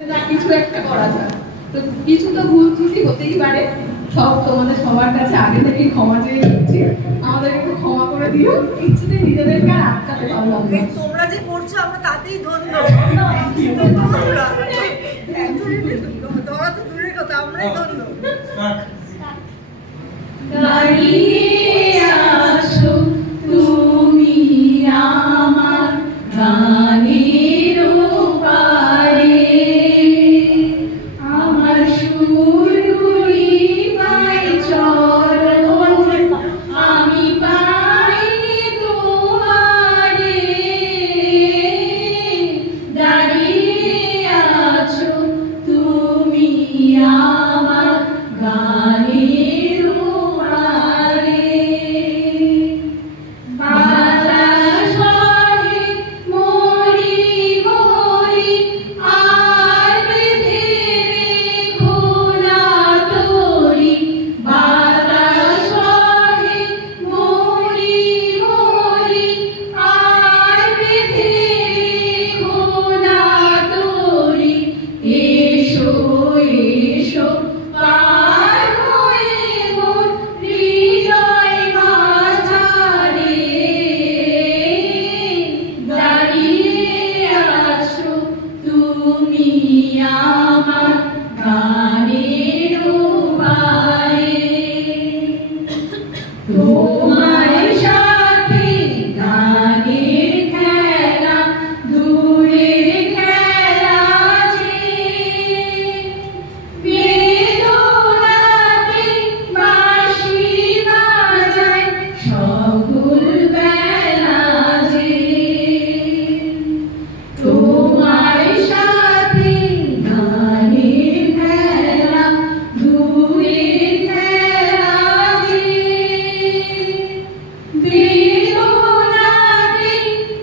না কিছু একটা করা যায়। তো কিছু তো ভুল ত্রুটি হতেই পারে, সব তোমাদের সবার কাছে আগে থেকেই ক্ষমা চেয়ে নিচ্ছি, আমাদেরকে একটু ক্ষমা করে দিও। কিছুতে নিজেদেরকে আর আটকাতে পারলাম না। তোমরা যে করছো আমরা তাতেই ধন্য। ধরা তো দূরের কথা, আমরাই ধন্য। দাঁড়িয়ে আছো তুমি আমার গানের পারে, আমার সুরগুলি পাই চরণ, আমি পাই তোমারে। দাঁড়িয়ে আছো তুমি আমার গানের পারে, বাতাস বহে মরি মরি আর বেঁধে রেখো না তোরি। বাতাস বহে মরি মরি আর বেঁধে রেখো না তোরি। এসো এসো পার হয়ে মোর হৃদয় মাঝারে, দাঁড়িয়ে আছো তুমি আমার গানের পারে। তোমার সাথে গানের খেলা দূরের খেলা যে, বেদনাতে বাঁশি বাজায় সকল বেলা যে। তোমার সাথে গানের খেলা দূরের খেলা যে, বেদনাতে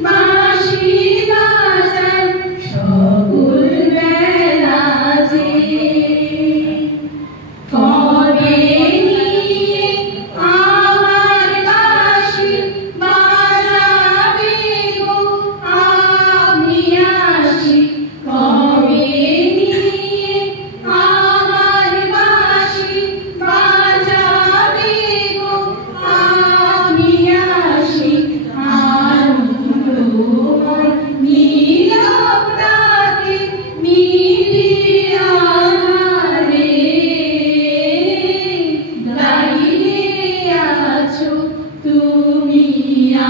বাঁশি বাজায় সকল বেলা যে। কবে নিয়ে আমার বাঁশি বাজাবে গো আমি আসি, কবে নিয়ে আমার বাঁশি বাজাবে গো আমি আসি। আনন্দময় নীরব রাতে নিবিড় আধারে, দাঁড়িয়ে আছো তুমি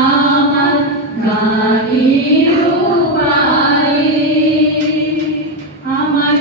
আমার গানের পারে, আমার